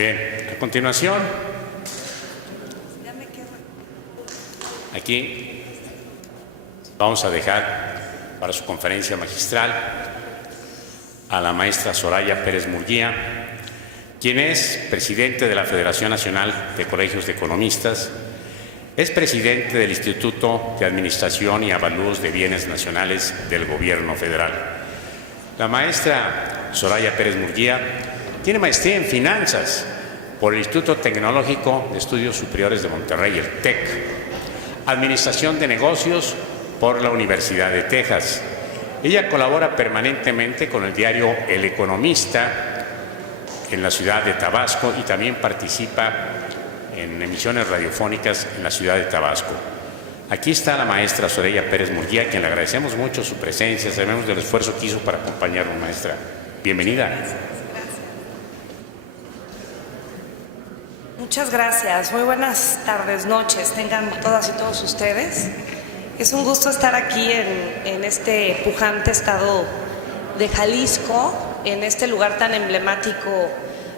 Bien, a continuación, aquí vamos a dejar para su conferencia magistral a la maestra Soraya Pérez Murguía, quien es presidente de la Federación Nacional de Colegios de Economistas, es presidente del Instituto de Administración y Avalúos de Bienes Nacionales del Gobierno Federal. La maestra Soraya Pérez Murguía tiene maestría en Finanzas por el Instituto Tecnológico de Estudios Superiores de Monterrey, el TEC, Administración de Negocios por la Universidad de Texas. Ella colabora permanentemente con el diario El Economista en la ciudad de Tabasco y también participa en emisiones radiofónicas en la ciudad de Tabasco. Aquí está la maestra Soraya Pérez Murguía, a quien le agradecemos mucho su presencia, sabemos del esfuerzo que hizo para acompañarnos, maestra. Bienvenida. Muchas gracias. Muy buenas tardes, noches, tengan todas y todos ustedes. Es un gusto estar aquí en este pujante estado de Jalisco, en este lugar tan emblemático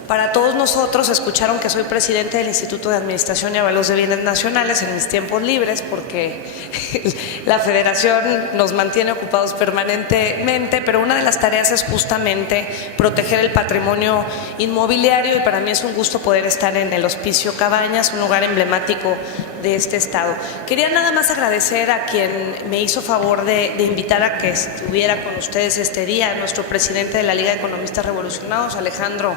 para todos nosotros. Escucharon que soy presidente del Instituto de Administración y Avalúos de Bienes Nacionales en mis tiempos libres, porque la Federación nos mantiene ocupados permanentemente, pero una de las tareas es justamente proteger el patrimonio inmobiliario, y para mí es un gusto poder estar en el Hospicio Cabañas, un lugar emblemático de este estado. Quería nada más agradecer a quien me hizo favor de invitar a que estuviera con ustedes este día, nuestro presidente de la Liga de Economistas Revolucionados, Alejandro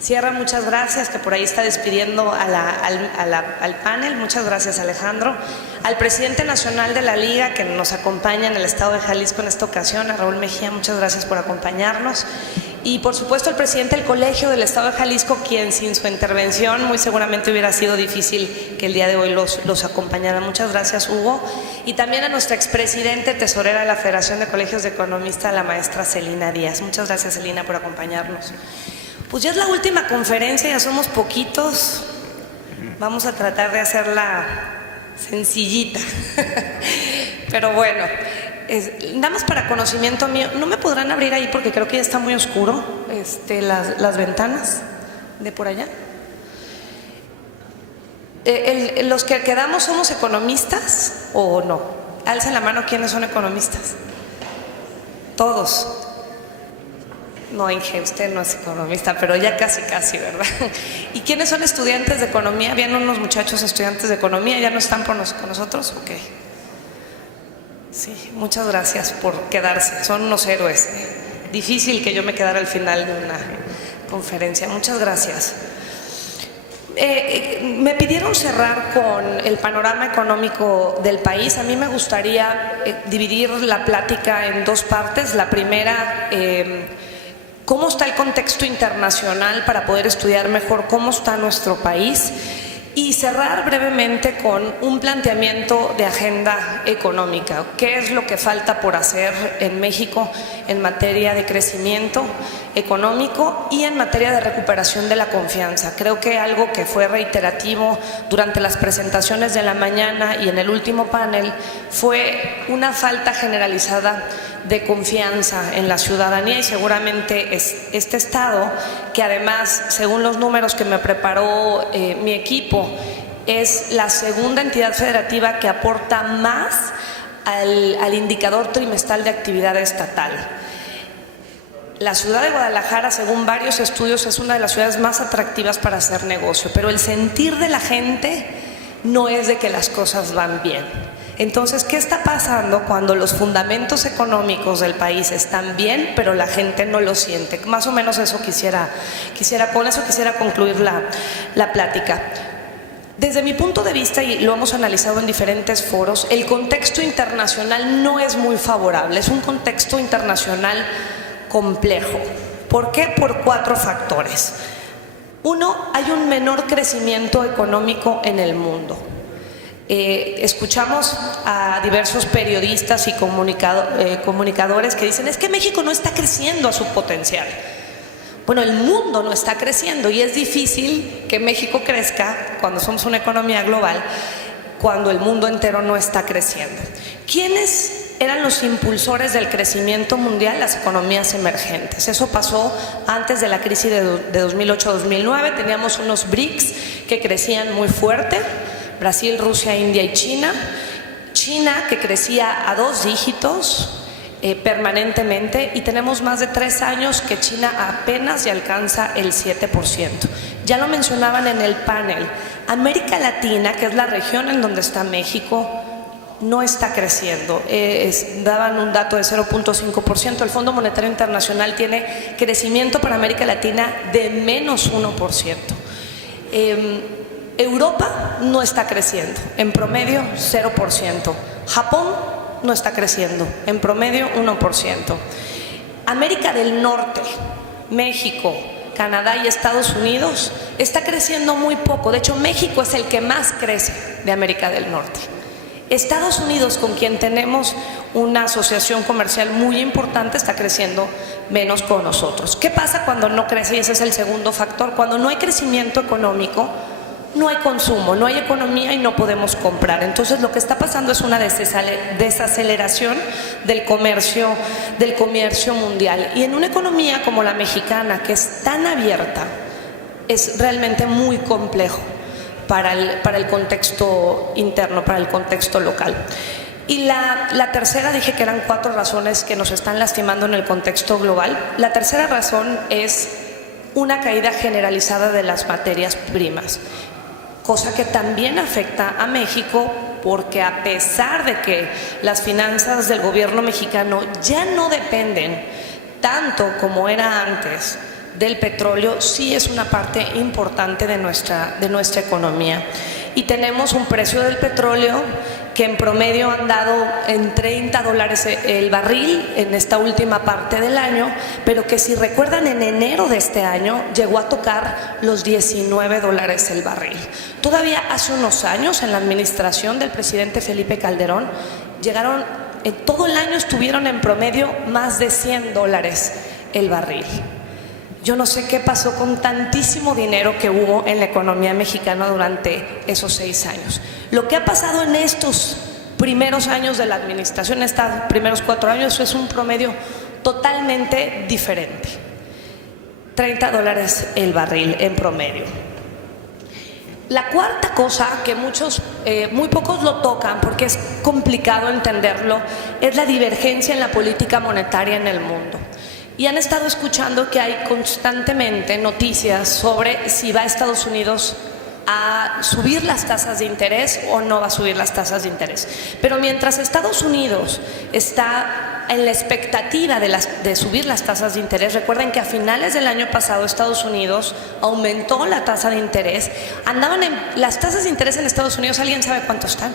Sierra. Muchas gracias, que por ahí está despidiendo al panel. Muchas gracias, Alejandro. Al presidente nacional de la Liga, que nos acompaña en el estado de Jalisco en esta ocasión, a Raúl Mejía, muchas gracias por acompañarnos. Y por supuesto al presidente del Colegio del Estado de Jalisco, quien sin su intervención muy seguramente hubiera sido difícil que el día de hoy los acompañara. Muchas gracias, Hugo. Y también a nuestra expresidente tesorera de la Federación de Colegios de Economistas, la maestra Celina Díaz. Muchas gracias, Celina, por acompañarnos. Pues ya es la última conferencia, ya somos poquitos. Vamos a tratar de hacerla sencillita. Pero bueno, nada más para conocimiento mío, ¿no me podrán abrir ahí porque creo que ya está muy oscuro las ventanas de por allá? ¿Los que quedamos somos economistas o no? Alcen la mano quienes son economistas. Todos. No, Inge, usted no es economista, pero ya casi, ¿verdad? ¿Y quiénes son estudiantes de economía? ¿Habían unos muchachos estudiantes de economía? ¿Ya no están con nosotros? Ok. Sí, muchas gracias por quedarse. Son unos héroes. Difícil que yo me quedara al final de una conferencia. Muchas gracias. Me pidieron cerrar con el panorama económico del país. A mí me gustaría dividir la plática en dos partes. La primera, cómo está el contexto internacional para poder estudiar mejor cómo está nuestro país, y cerrar brevemente con un planteamiento de agenda económica. ¿Qué es lo que falta por hacer en México en materia de crecimiento económico y en materia de recuperación de la confianza? Creo que algo que fue reiterativo durante las presentaciones de la mañana y en el último panel fue una falta generalizada de confianza en la ciudadanía, y seguramente es este estado, que además, según los números que me preparó mi equipo, es la segunda entidad federativa que aporta más al indicador trimestral de actividad estatal. La ciudad de Guadalajara, según varios estudios, es una de las ciudades más atractivas para hacer negocio, pero el sentir de la gente no es de que las cosas van bien. Entonces, ¿qué está pasando cuando los fundamentos económicos del país están bien, pero la gente no lo siente? Más o menos eso con eso quisiera concluir la plática. Desde mi punto de vista, y lo hemos analizado en diferentes foros, el contexto internacional no es muy favorable. Es un contexto internacional complejo. ¿Por qué? Por 4 factores. Uno, hay un menor crecimiento económico en el mundo. Escuchamos a diversos periodistas y comunicadores que dicen: es que México no está creciendo a su potencial. Bueno, el mundo no está creciendo, y es difícil que México crezca cuando somos una economía global, cuando el mundo entero no está creciendo. ¿Quiénes eran los impulsores del crecimiento mundial, las economías emergentes. Eso pasó antes de la crisis de 2008-2009. Teníamos unos BRICS que crecían muy fuerte: Brasil, Rusia, India y China. China, que crecía a 2 dígitos permanentemente, y tenemos más de 3 años que China apenas ya alcanza el 7%. Ya lo mencionaban en el panel, América Latina, que es la región en donde está México, no está creciendo. Daban un dato de 0.5%. El Fondo Monetario Internacional tiene crecimiento para América Latina de menos 1%. Europa no está creciendo, en promedio 0%. Japón no está creciendo, en promedio 1%. América del Norte, México, Canadá y Estados Unidos está creciendo muy poco. De hecho, México es el que más crece de América del Norte. Estados Unidos, con quien tenemos una asociación comercial muy importante, está creciendo menos con nosotros. ¿Qué pasa cuando no crece? Y ese es el segundo factor. Cuando no hay crecimiento económico, no hay consumo, no hay economía y no podemos comprar. Entonces lo que está pasando es una desaceleración del comercio mundial. Y en una economía como la mexicana, que es tan abierta, es realmente muy complejo para el contexto interno, para el contexto local. Y la tercera, dije que eran 4 razones que nos están lastimando en el contexto global. La tercera razón es una caída generalizada de las materias primas, cosa que también afecta a México, porque a pesar de que las finanzas del gobierno mexicano ya no dependen tanto como era antes del petróleo, sí es una parte importante de nuestra economía. Y tenemos un precio del petróleo que en promedio ha andado en $30 el barril en esta última parte del año, pero que, si recuerdan, en enero de este año llegó a tocar los $19 el barril. Todavía hace unos años, en la administración del presidente Felipe Calderón, llegaron, en todo el año estuvieron en promedio más de $100 el barril. Yo no sé qué pasó con tantísimo dinero que hubo en la economía mexicana durante esos 6 años. Lo que ha pasado en estos primeros años de la administración, estos primeros 4 años, es un promedio totalmente diferente. $30 el barril en promedio. La cuarta cosa que muy pocos lo tocan, porque es complicado entenderlo, es la divergencia en la política monetaria en el mundo. Y han estado escuchando que hay constantemente noticias sobre si va a Estados Unidos a subir las tasas de interés o no va a subir las tasas de interés. Pero mientras Estados Unidos está en la expectativa de subir las tasas de interés, recuerden que a finales del año pasado Estados Unidos aumentó la tasa de interés. Las tasas de interés en Estados Unidos, ¿alguien sabe cuánto están?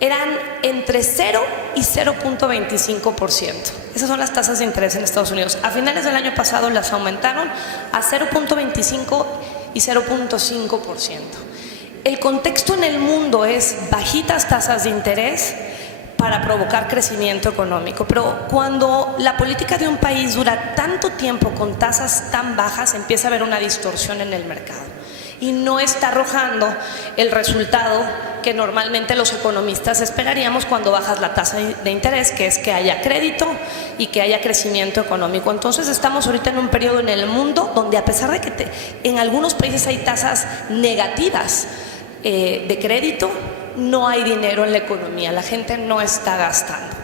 Eran entre 0 y 0.25%. Esas son las tasas de interés en Estados Unidos. A finales del año pasado las aumentaron a 0.25 y 0.5%. El contexto en el mundo es bajitas tasas de interés para provocar crecimiento económico. Pero cuando la política de un país dura tanto tiempo con tasas tan bajas, empieza a haber una distorsión en el mercado y no está arrojando el resultado que normalmente los economistas esperaríamos cuando bajas la tasa de interés, que es que haya crédito y que haya crecimiento económico. Entonces estamos ahorita en un periodo en el mundo donde, a pesar de que en algunos países hay tasas negativas de crédito, no hay dinero en la economía, la gente no está gastando.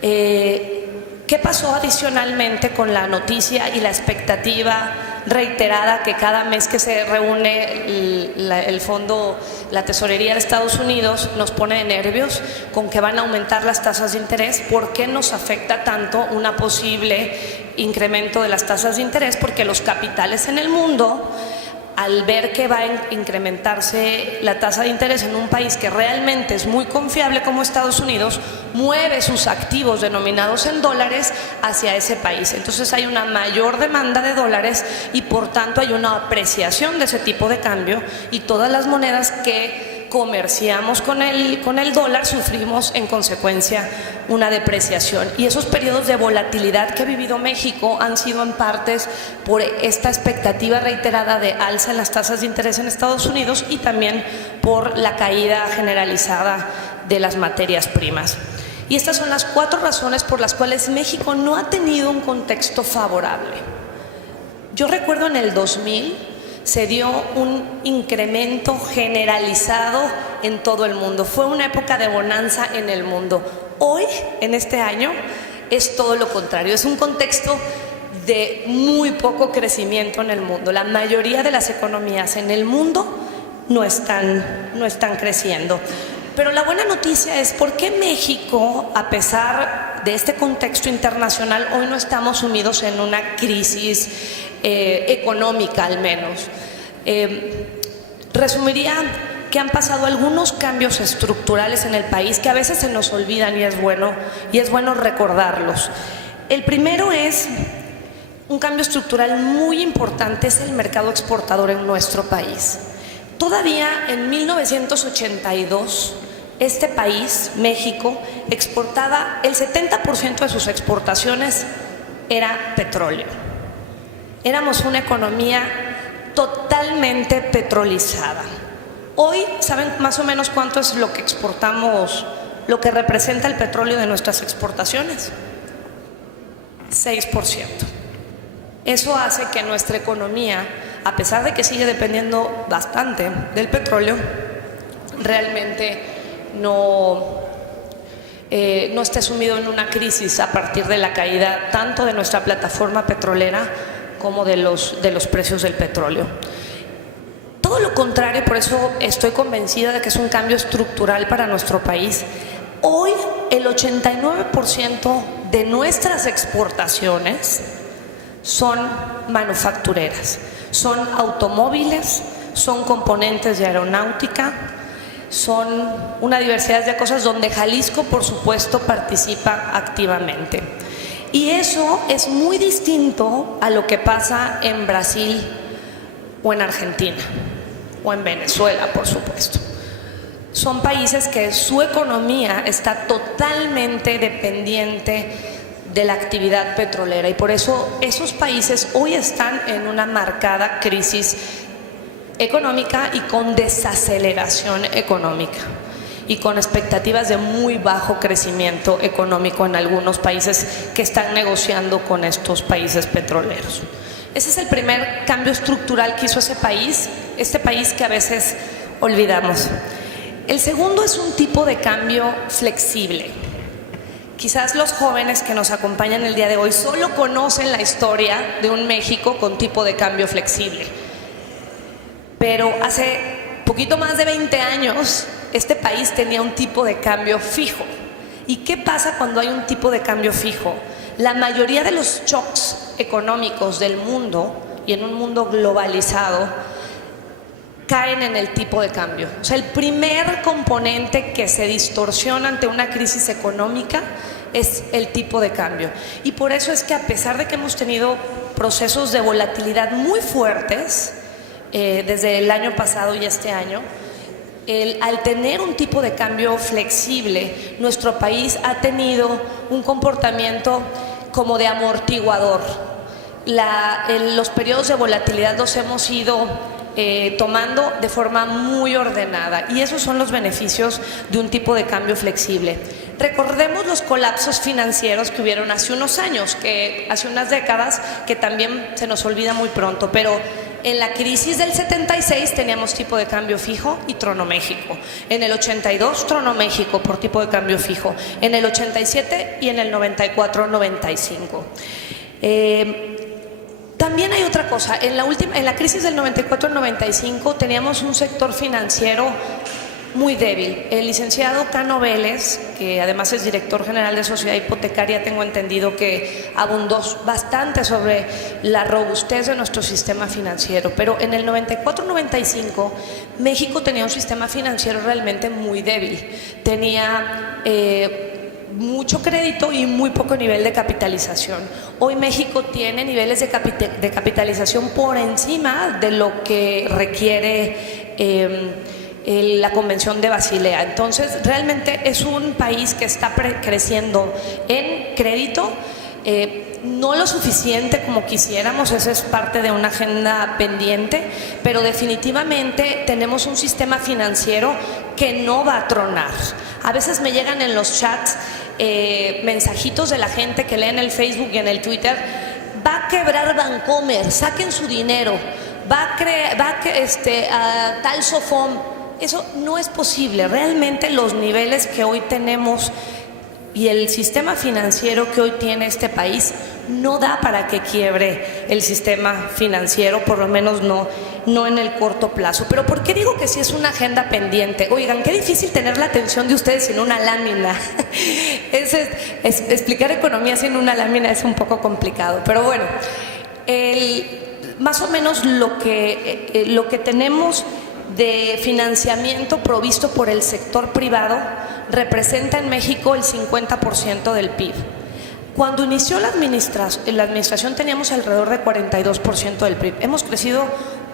¿Qué pasó adicionalmente con la noticia y la expectativa reiterada que cada mes que se reúne el fondo, la tesorería de Estados Unidos, nos pone de nervios con que van a aumentar las tasas de interés? ¿Por qué nos afecta tanto una posible incremento de las tasas de interés? Porque los capitales en el mundo, al ver que va a incrementarse la tasa de interés en un país que realmente es muy confiable como Estados Unidos, mueve sus activos denominados en dólares hacia ese país. Entonces hay una mayor demanda de dólares y por tanto hay una apreciación de ese tipo de cambio, y todas las monedas que comerciamos con el dólar sufrimos en consecuencia una depreciación. Y esos periodos de volatilidad que ha vivido México han sido en partes por esta expectativa reiterada de alza en las tasas de interés en Estados Unidos y también por la caída generalizada de las materias primas. Y estas son las 4 razones por las cuales México no ha tenido un contexto favorable. Yo recuerdo en el 2000 se dio un incremento generalizado en todo el mundo. Fue una época de bonanza en el mundo. Hoy, en este año, es todo lo contrario. Es un contexto de muy poco crecimiento en el mundo. La mayoría de las economías en el mundo no están creciendo. Pero la buena noticia es por qué México, a pesar de este contexto internacional, hoy no estamos sumidos en una crisis económica al menos. Resumiría que han pasado algunos cambios estructurales en el país que a veces se nos olvidan y es bueno recordarlos. El primero es un cambio estructural muy importante, es el mercado exportador en nuestro país. Todavía en 1982, este país, México, exportaba el 70% de sus exportaciones era petróleo. Éramos una economía totalmente petrolizada. Hoy, ¿saben más o menos cuánto es lo que exportamos, lo que representa el petróleo de nuestras exportaciones? 6%. Eso hace que nuestra economía, a pesar de que sigue dependiendo bastante del petróleo, realmente no esté sumido en una crisis a partir de la caída tanto de nuestra plataforma petrolera como de los precios del petróleo. Todo lo contrario, por eso estoy convencida de que es un cambio estructural para nuestro país. Hoy el 89% de nuestras exportaciones son manufactureras, son automóviles, son componentes de aeronáutica, son una diversidad de cosas donde Jalisco, por supuesto, participa activamente. Y eso es muy distinto a lo que pasa en Brasil o en Argentina o en Venezuela, por supuesto. Son países que su economía está totalmente dependiente de la actividad petrolera y por eso esos países hoy están en una marcada crisis económica y con desaceleración económica y con expectativas de muy bajo crecimiento económico en algunos países que están negociando con estos países petroleros. Ese es el primer cambio estructural que hizo ese país, este país que a veces olvidamos. El segundo es un tipo de cambio flexible. Quizás los jóvenes que nos acompañan el día de hoy solo conocen la historia de un México con tipo de cambio flexible. Pero hace poquito más de 20 años, este país tenía un tipo de cambio fijo. ¿Y qué pasa cuando hay un tipo de cambio fijo? La mayoría de los shocks económicos del mundo, y en un mundo globalizado, caen en el tipo de cambio. O sea, el primer componente que se distorsiona ante una crisis económica es el tipo de cambio. Y por eso es que a pesar de que hemos tenido procesos de volatilidad muy fuertes, desde el año pasado y este año, al tener un tipo de cambio flexible, nuestro país ha tenido un comportamiento como de amortiguador. Los periodos de volatilidad los hemos ido tomando de forma muy ordenada y esos son los beneficios de un tipo de cambio flexible. Recordemos los colapsos financieros que hubieron hace unos años, hace unas décadas, que también se nos olvida muy pronto, pero en la crisis del 76 teníamos tipo de cambio fijo y tronó México. En el 82 tronó México por tipo de cambio fijo. En el 87 y en el 94-95. También hay otra cosa. En la crisis del 94-95 teníamos un sector financiero muy débil. El licenciado Cano Vélez, que además es director general de Sociedad Hipotecaria, tengo entendido que abundó bastante sobre la robustez de nuestro sistema financiero, pero en el 94-95 México tenía un sistema financiero realmente muy débil. Tenía mucho crédito y muy poco nivel de capitalización. Hoy México tiene niveles de capitalización por encima de lo que requiere la Convención de Basilea. Entonces, realmente es un país que está creciendo en crédito, no lo suficiente como quisiéramos, esa es parte de una agenda pendiente, pero definitivamente tenemos un sistema financiero que no va a tronar. A veces me llegan en los chats mensajitos de la gente que lee en el Facebook y en el Twitter: va a quebrar Bancomer, saquen su dinero, va a tal Sofom. Eso no es posible. Realmente los niveles que hoy tenemos y el sistema financiero que hoy tiene este país no da para que quiebre el sistema financiero, por lo menos no en el corto plazo. Pero ¿por qué digo que sí es una agenda pendiente? Oigan, qué difícil tener la atención de ustedes sin una lámina. Explicar economía sin una lámina es un poco complicado, pero bueno, más o menos lo que tenemos de financiamiento provisto por el sector privado representa en México el 50% del PIB. Cuando inició la administración teníamos alrededor de 42% del PIB. Hemos crecido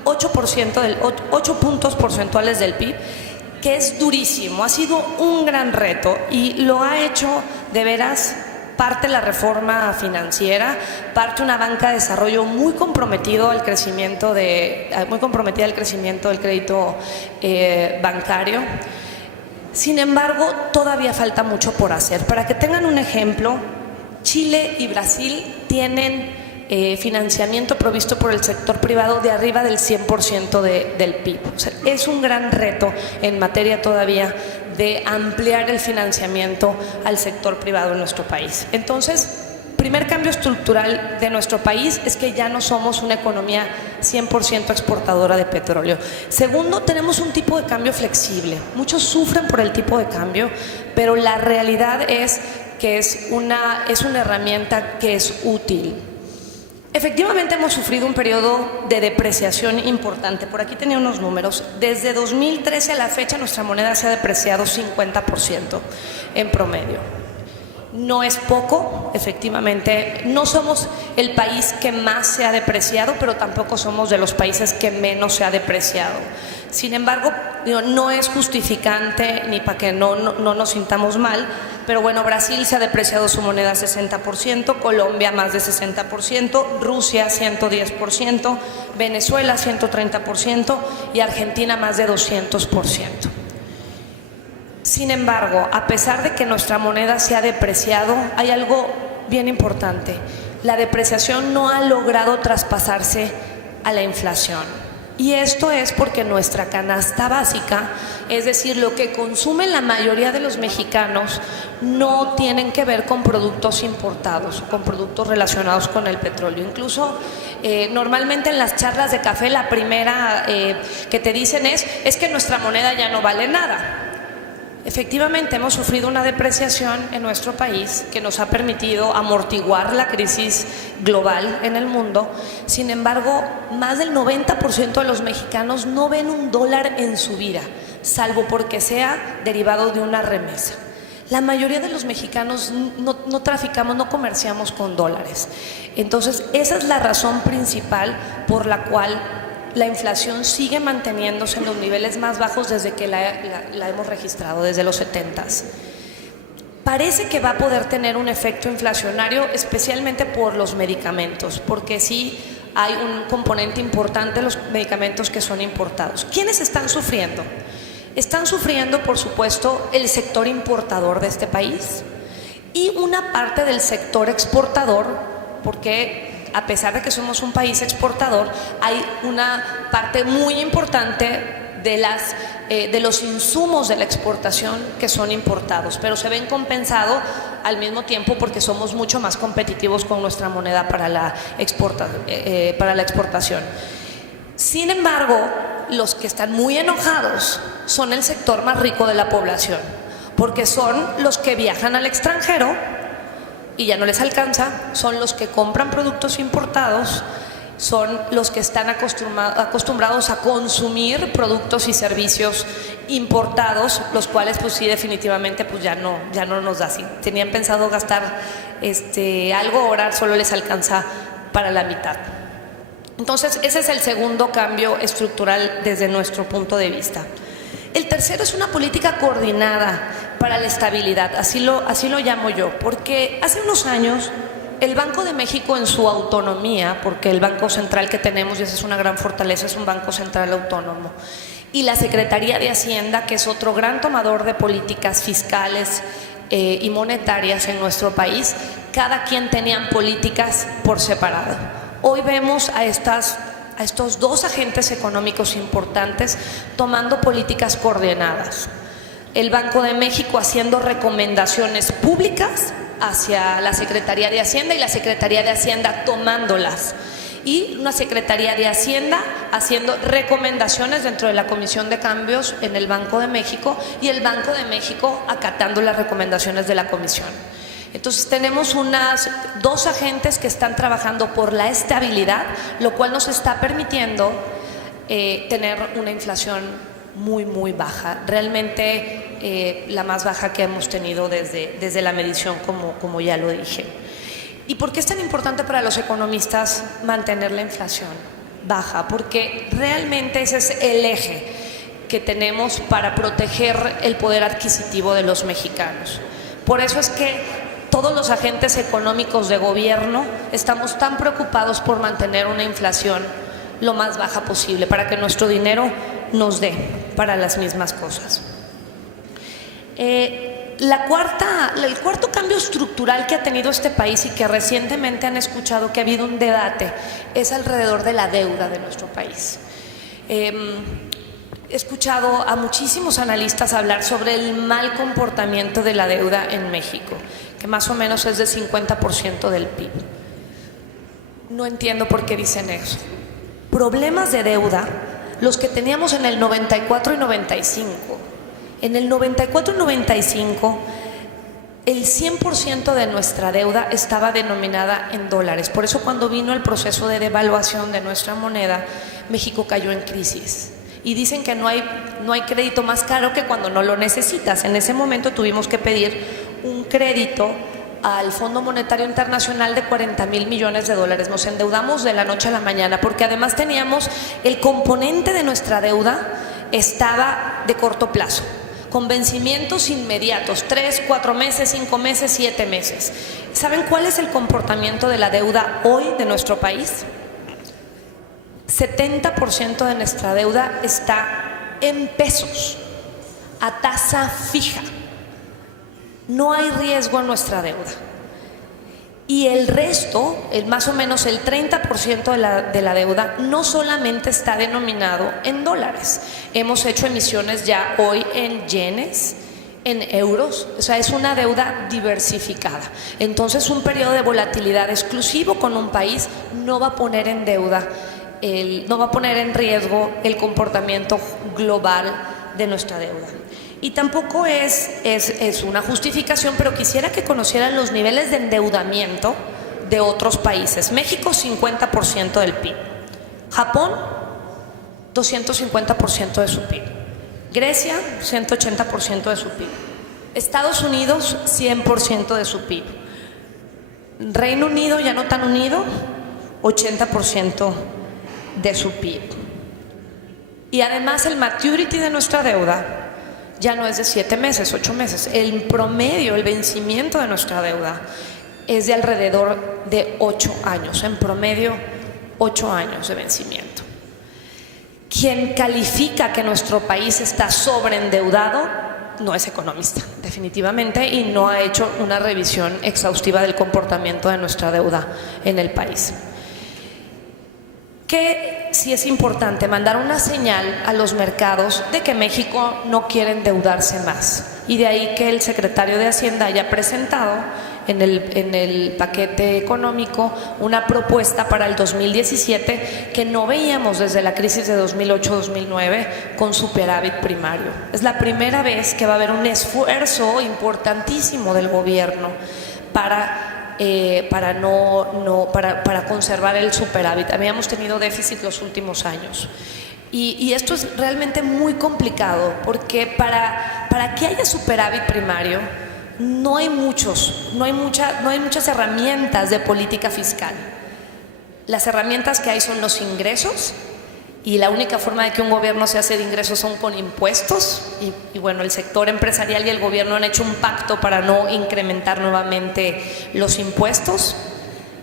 8 puntos porcentuales del PIB, que es durísimo. Ha sido un gran reto y lo ha hecho de veras parte la reforma financiera, parte una banca de desarrollo muy comprometida al crecimiento del crédito bancario. Sin embargo, todavía falta mucho por hacer. Para que tengan un ejemplo, Chile y Brasil tienen financiamiento provisto por el sector privado de arriba del 100% del PIB. O sea, es un gran reto en materia todavía de ampliar el financiamiento al sector privado en nuestro país. Entonces, primer cambio estructural de nuestro país es que ya no somos una economía 100% exportadora de petróleo. Segundo, tenemos un tipo de cambio flexible. Muchos sufren por el tipo de cambio, pero la realidad es que es una herramienta que es útil. Efectivamente hemos sufrido un periodo de depreciación importante. Por aquí tenía unos números. Desde 2013 a la fecha nuestra moneda se ha depreciado 50% en promedio. No es poco, efectivamente. No somos el país que más se ha depreciado, pero tampoco somos de los países que menos se ha depreciado. Sin embargo, no es justificante ni para que no nos sintamos mal, pero bueno, Brasil se ha depreciado su moneda 60%, Colombia más de 60%, Rusia 110%, Venezuela 130% y Argentina más de 200%. Sin embargo, a pesar de que nuestra moneda se ha depreciado, hay algo bien importante. La depreciación no ha logrado traspasarse a la inflación. Y esto es porque nuestra canasta básica, es decir, lo que consumen la mayoría de los mexicanos, no tienen que ver con productos importados, con productos relacionados con el petróleo. Incluso normalmente en las charlas de café la primera que te dicen es que nuestra moneda ya no vale nada. Efectivamente, hemos sufrido una depreciación en nuestro país que nos ha permitido amortiguar la crisis global en el mundo. Sin embargo, más del 90% de los mexicanos no ven un dólar en su vida, salvo porque sea derivado de una remesa. La mayoría de los mexicanos no traficamos, no comerciamos con dólares. Entonces, esa es la razón principal por la cual la inflación sigue manteniéndose en los niveles más bajos desde que la hemos registrado, desde los 70s. Parece que va a poder tener un efecto inflacionario, especialmente por los medicamentos, porque sí hay un componente importante de los medicamentos que son importados. ¿Quiénes están sufriendo? Están sufriendo, por supuesto, el sector importador de este país y una parte del sector exportador, porque a pesar de que somos un país exportador, hay una parte muy importante de los insumos de la exportación que son importados, pero se ven compensados al mismo tiempo porque somos mucho más competitivos con nuestra moneda para la exportación. Sin embargo, los que están muy enojados son el sector más rico de la población, porque son los que viajan al extranjero y ya no les alcanza, son los que compran productos importados, son los que están acostumbrados a consumir productos y servicios importados, los cuales pues sí definitivamente pues ya no nos da. Si tenían pensado gastar algo, ahora solo les alcanza para la mitad. Entonces ese es el segundo cambio estructural desde nuestro punto de vista. El tercero es una política coordinada para la estabilidad, así lo llamo yo, porque hace unos años el Banco de México en su autonomía, porque el Banco Central que tenemos, y esa es una gran fortaleza, es un Banco Central autónomo, y la Secretaría de Hacienda, que es otro gran tomador de políticas fiscales y monetarias en nuestro país, cada quien tenían políticas por separado. Hoy vemos a estos dos agentes económicos importantes tomando políticas coordinadas. El Banco de México haciendo recomendaciones públicas hacia la Secretaría de Hacienda y la Secretaría de Hacienda tomándolas. Y una Secretaría de Hacienda haciendo recomendaciones dentro de la Comisión de Cambios en el Banco de México y el Banco de México acatando las recomendaciones de la Comisión. Entonces tenemos dos agentes que están trabajando por la estabilidad, lo cual nos está permitiendo tener una inflación muy, muy baja, realmente la más baja que hemos tenido desde la medición, como ya lo dije. ¿Y por qué es tan importante para los economistas mantener la inflación baja? Porque realmente ese es el eje que tenemos para proteger el poder adquisitivo de los mexicanos. Por eso es que todos los agentes económicos de gobierno estamos tan preocupados por mantener una inflación lo más baja posible, para que nuestro dinero nos dé para las mismas cosas. El cuarto cambio estructural que ha tenido este país y que recientemente han escuchado que ha habido un debate es alrededor de la deuda de nuestro país. He escuchado a muchísimos analistas hablar sobre el mal comportamiento de la deuda en México, que más o menos es de 50% del PIB. No entiendo por qué dicen eso. Problemas de deuda, los que teníamos en el 94 y 95. En el 94 y 95, el 100% de nuestra deuda estaba denominada en dólares. Por eso cuando vino el proceso de devaluación de nuestra moneda, México cayó en crisis. Y dicen que no hay crédito más caro que cuando no lo necesitas. En ese momento tuvimos que pedir un crédito al Fondo Monetario Internacional de 40,000 millones de dólares. Nos endeudamos de la noche a la mañana porque además teníamos el componente de nuestra deuda estaba de corto plazo, con vencimientos inmediatos, 3, 4 meses, 5 meses, 7 meses. ¿Saben cuál es el comportamiento de la deuda hoy de nuestro país? 70% de nuestra deuda está en pesos, a tasa fija. No hay riesgo en nuestra deuda. Y el resto, más o menos el 30% de la deuda, no solamente está denominado en dólares. Hemos hecho emisiones ya hoy en yenes, en euros, o sea, es una deuda diversificada. Entonces, un periodo de volatilidad exclusivo con un país no va a poner en deuda, no va a poner en riesgo el comportamiento global de nuestra deuda. Y tampoco es una justificación, pero quisiera que conocieran los niveles de endeudamiento de otros países. México, 50% del PIB. Japón, 250% de su PIB. Grecia, 180% de su PIB. Estados Unidos, 100% de su PIB. Reino Unido, ya no tan unido, 80% de su PIB. Y además el maturity de nuestra deuda ya no es de 7 meses, 8 meses. El promedio, el vencimiento de nuestra deuda es de alrededor de 8 años. En promedio, 8 años de vencimiento. Quien califica que nuestro país está sobreendeudado no es economista, definitivamente, y no ha hecho una revisión exhaustiva del comportamiento de nuestra deuda en el país. Que sí es importante mandar una señal a los mercados de que México no quiere endeudarse más, y de ahí que el secretario de Hacienda haya presentado en el paquete económico una propuesta para el 2017 que no veíamos desde la crisis de 2008-2009 con superávit primario. Es la primera vez que va a haber un esfuerzo importantísimo del gobierno para conservar el superávit. Habíamos tenido déficit los últimos años. Y esto es realmente muy complicado porque para que haya superávit primario no hay muchas herramientas de política fiscal. Las herramientas que hay son los ingresos, y la única forma de que un gobierno se hace de ingresos son con impuestos, y bueno, el sector empresarial y el gobierno han hecho un pacto para no incrementar nuevamente los impuestos.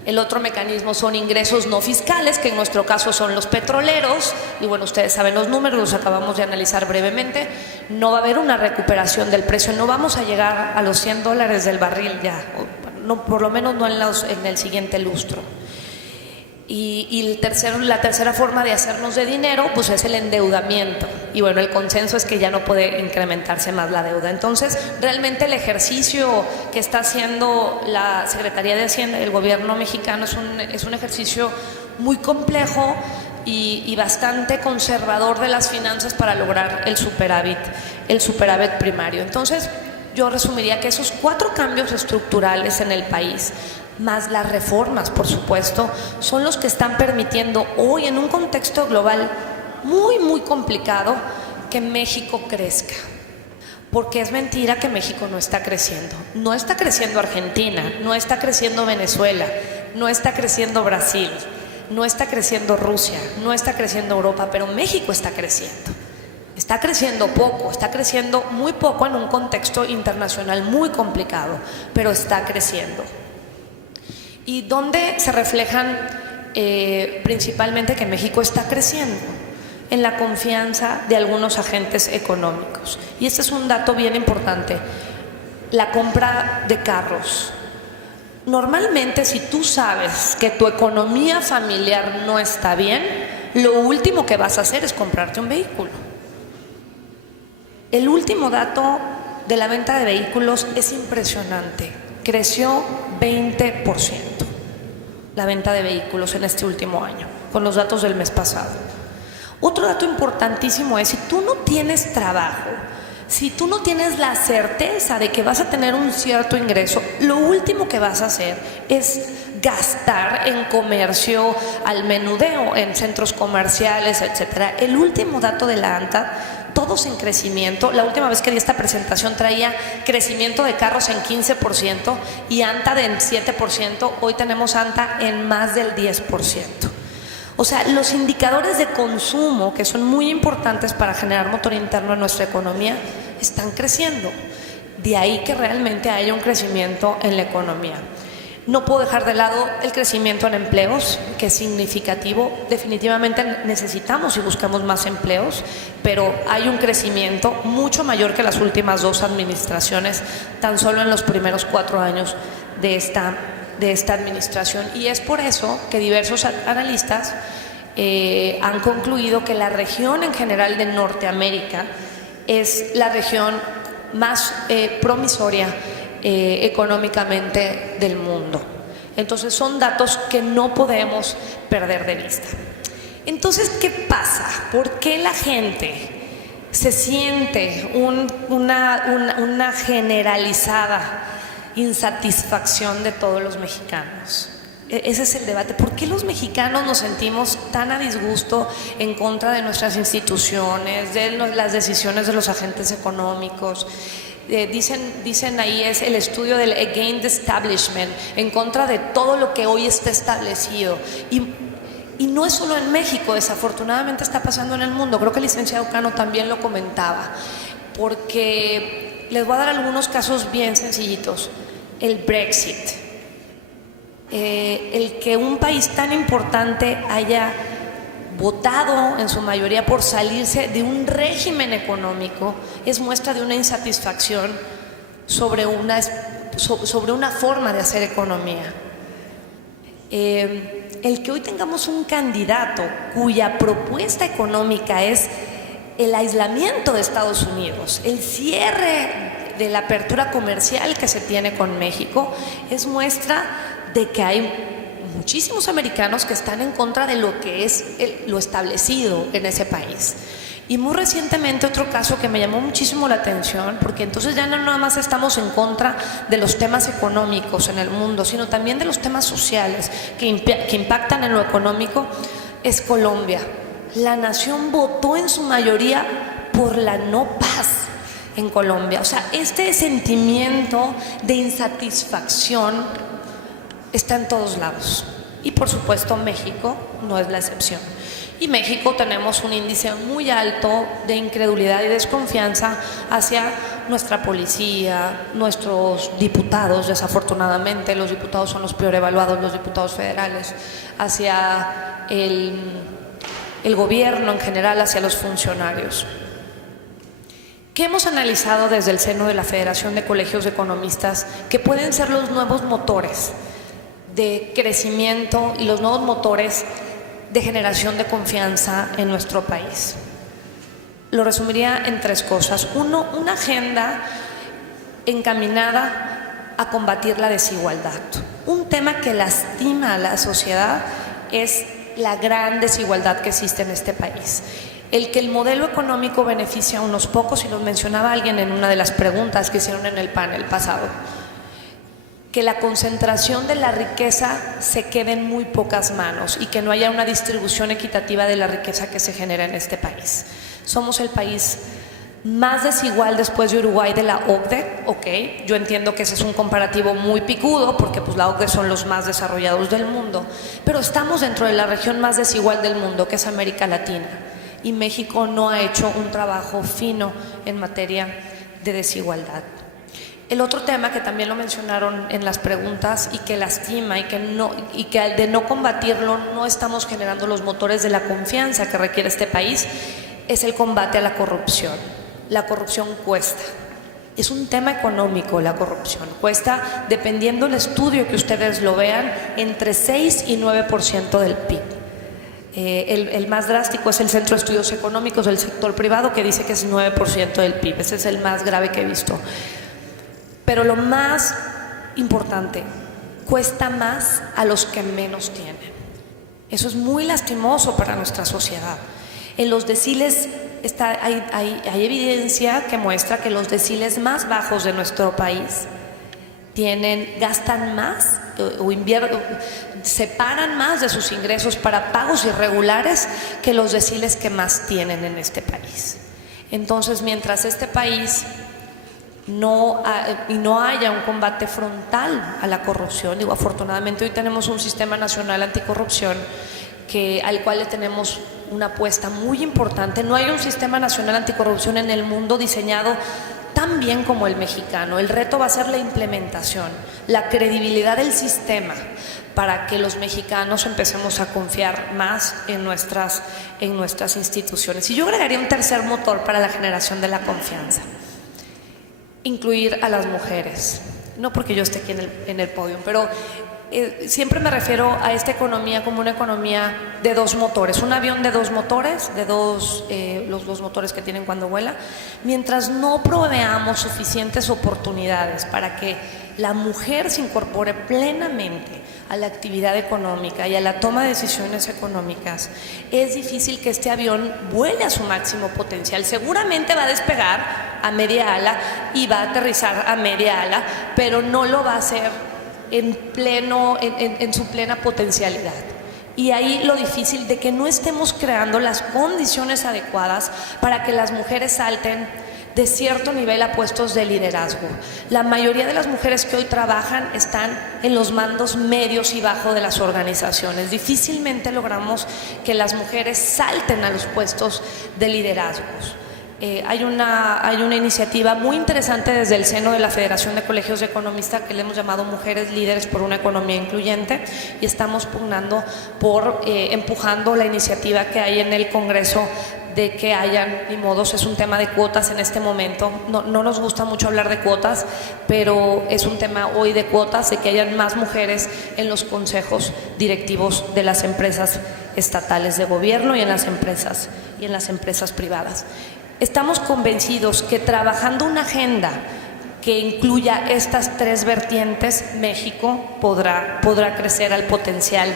El otro mecanismo son ingresos no fiscales, que en nuestro caso son los petroleros, y bueno, ustedes saben los números, los acabamos de analizar brevemente. No va a haber una recuperación del precio, no vamos a llegar a los $100 del barril ya, no, por lo menos no en el siguiente lustro. Y la tercera forma de hacernos de dinero pues es el endeudamiento, y bueno, el consenso es que ya no puede incrementarse más la deuda. Entonces realmente el ejercicio que está haciendo la Secretaría de Hacienda del gobierno mexicano es un ejercicio muy complejo y bastante conservador de las finanzas para lograr el superávit primario. Entonces yo resumiría que esos 4 cambios estructurales en el país, más las reformas, por supuesto, son los que están permitiendo hoy, en un contexto global muy, muy complicado, que México crezca. Porque es mentira que México no está creciendo. No está creciendo Argentina, no está creciendo Venezuela, no está creciendo Brasil, no está creciendo Rusia, no está creciendo Europa, pero México está creciendo. Está creciendo poco, está creciendo muy poco en un contexto internacional muy complicado, pero está creciendo. ¿Y dónde se reflejan principalmente que México está creciendo? En la confianza de algunos agentes económicos. Y este es un dato bien importante. La compra de carros. Normalmente, si tú sabes que tu economía familiar no está bien, lo último que vas a hacer es comprarte un vehículo. El último dato de la venta de vehículos es impresionante. Creció 20% la venta de vehículos en este último año, con los datos del mes pasado. Otro dato importantísimo es, si tú no tienes trabajo, si tú no tienes la certeza de que vas a tener un cierto ingreso, lo último que vas a hacer es gastar en comercio al menudeo, en centros comerciales, etcétera. El último dato de la ANTAD, todos en crecimiento. La última vez que di esta presentación traía crecimiento de carros en 15% y ANTAD en 7%. Hoy tenemos ANTAD en más del 10%. O sea, los indicadores de consumo, que son muy importantes para generar motor interno en nuestra economía, están creciendo. De ahí que realmente haya un crecimiento en la economía. No puedo dejar de lado el crecimiento en empleos, que es significativo. Definitivamente necesitamos y buscamos más empleos, pero hay un crecimiento mucho mayor que las últimas 2 administraciones, tan solo en los primeros 4 años de esta administración. Y es por eso que diversos analistas han concluido que la región en general de Norteamérica es la región más promisoria económicamente del mundo. Entonces son datos que no podemos perder de vista. Entonces, ¿qué pasa? ¿Por qué la gente se siente una generalizada insatisfacción de todos los mexicanos? Ese es el debate. ¿Por qué los mexicanos nos sentimos tan a disgusto en contra de nuestras instituciones, de las decisiones de los agentes económicos? Dicen ahí, es el estudio del Against the Establishment, en contra de todo lo que hoy está establecido. Y no es solo en México, desafortunadamente está pasando en el mundo. Creo que el licenciado Cano también lo comentaba, porque les voy a dar algunos casos bien sencillitos. El Brexit, el que un país tan importante haya votado en su mayoría por salirse de un régimen económico, es muestra de una insatisfacción sobre una forma de hacer economía. El que hoy tengamos un candidato cuya propuesta económica es el aislamiento de Estados Unidos, el cierre de la apertura comercial que se tiene con México, es muestra de que hay muchísimos americanos que están en contra de lo que es lo establecido en ese país. Y muy recientemente otro caso que me llamó muchísimo la atención, porque entonces ya no nada más estamos en contra de los temas económicos en el mundo, sino también de los temas sociales que impactan en lo económico, es Colombia. La nación votó en su mayoría por la no paz en Colombia. O sea, este sentimiento de insatisfacción está en todos lados. Y por supuesto México no es la excepción. Y México tenemos un índice muy alto de incredulidad y desconfianza hacia nuestra policía, nuestros diputados, desafortunadamente los diputados son los peor evaluados, los diputados federales, hacia el gobierno en general, hacia los funcionarios. ¿Qué hemos analizado desde el seno de la Federación de Colegios de Economistas que pueden ser los nuevos motores de crecimiento y los nuevos motores de generación de confianza en nuestro país? Lo resumiría en 3 cosas. 1, una agenda encaminada a combatir la desigualdad. Un tema que lastima a la sociedad es la gran desigualdad que existe en este país. El que el modelo económico beneficia a unos pocos, y lo mencionaba alguien en una de las preguntas que hicieron en el panel pasado, que la concentración de la riqueza se quede en muy pocas manos y que no haya una distribución equitativa de la riqueza que se genera en este país. Somos el país más desigual después de Uruguay de la OCDE, ok, yo entiendo que ese es un comparativo muy picudo porque pues la OCDE son los más desarrollados del mundo, pero estamos dentro de la región más desigual del mundo, que es América Latina, y México no ha hecho un trabajo fino en materia de desigualdad. El otro tema que también lo mencionaron en las preguntas y que lastima y que de no combatirlo no estamos generando los motores de la confianza que requiere este país es el combate a la corrupción. La corrupción cuesta. Es un tema económico la corrupción. Cuesta, dependiendo del estudio que ustedes lo vean, entre 6 y 9% del PIB. El más drástico es el Centro de Estudios Económicos del Sector Privado, que dice que es 9% del PIB. Ese es el más grave que he visto. Pero lo más importante, cuesta más a los que menos tienen. Eso es muy lastimoso para nuestra sociedad. En los deciles hay evidencia que muestra que los deciles más bajos de nuestro país gastan más o separan más de sus ingresos para pagos irregulares que los deciles que más tienen en este país. Entonces, mientras este país no haya un combate frontal a la corrupción, digo, afortunadamente hoy tenemos un sistema nacional anticorrupción al cual le tenemos una apuesta muy importante. No hay un sistema nacional anticorrupción en el mundo diseñado tan bien como el mexicano. El reto va a ser la implementación, la credibilidad del sistema, para que los mexicanos empecemos a confiar más en nuestras instituciones. Y yo agregaría un tercer motor para la generación de la confianza: incluir a las mujeres. No porque yo esté aquí en el podio, pero siempre me refiero a esta economía como una economía de 2 motores, un avión de 2 motores, los 2 motores que tienen cuando vuela. Mientras no proveamos suficientes oportunidades para que la mujer se incorpore plenamente a la actividad económica y a la toma de decisiones económicas, es difícil que este avión vuele a su máximo potencial. Seguramente va a despegar a media ala y va a aterrizar a media ala, pero no lo va a hacer en su plena potencialidad. Y ahí lo difícil de que no estemos creando las condiciones adecuadas para que las mujeres salten de cierto nivel a puestos de liderazgo. La mayoría de las mujeres que hoy trabajan están en los mandos medios y bajos de las organizaciones. Difícilmente logramos que las mujeres salten a los puestos de liderazgos. Hay una iniciativa muy interesante desde el seno de la Federación de Colegios de Economistas que le hemos llamado Mujeres Líderes por una Economía Incluyente, y estamos pugnando empujando la iniciativa que hay en el Congreso de que hayan, ni modos, es un tema de cuotas en este momento. No nos gusta mucho hablar de cuotas, pero es un tema hoy de cuotas, de que hayan más mujeres en los consejos directivos de las empresas estatales de gobierno y en las empresas privadas. Estamos convencidos que trabajando una agenda que incluya estas 3 vertientes, México podrá crecer al potencial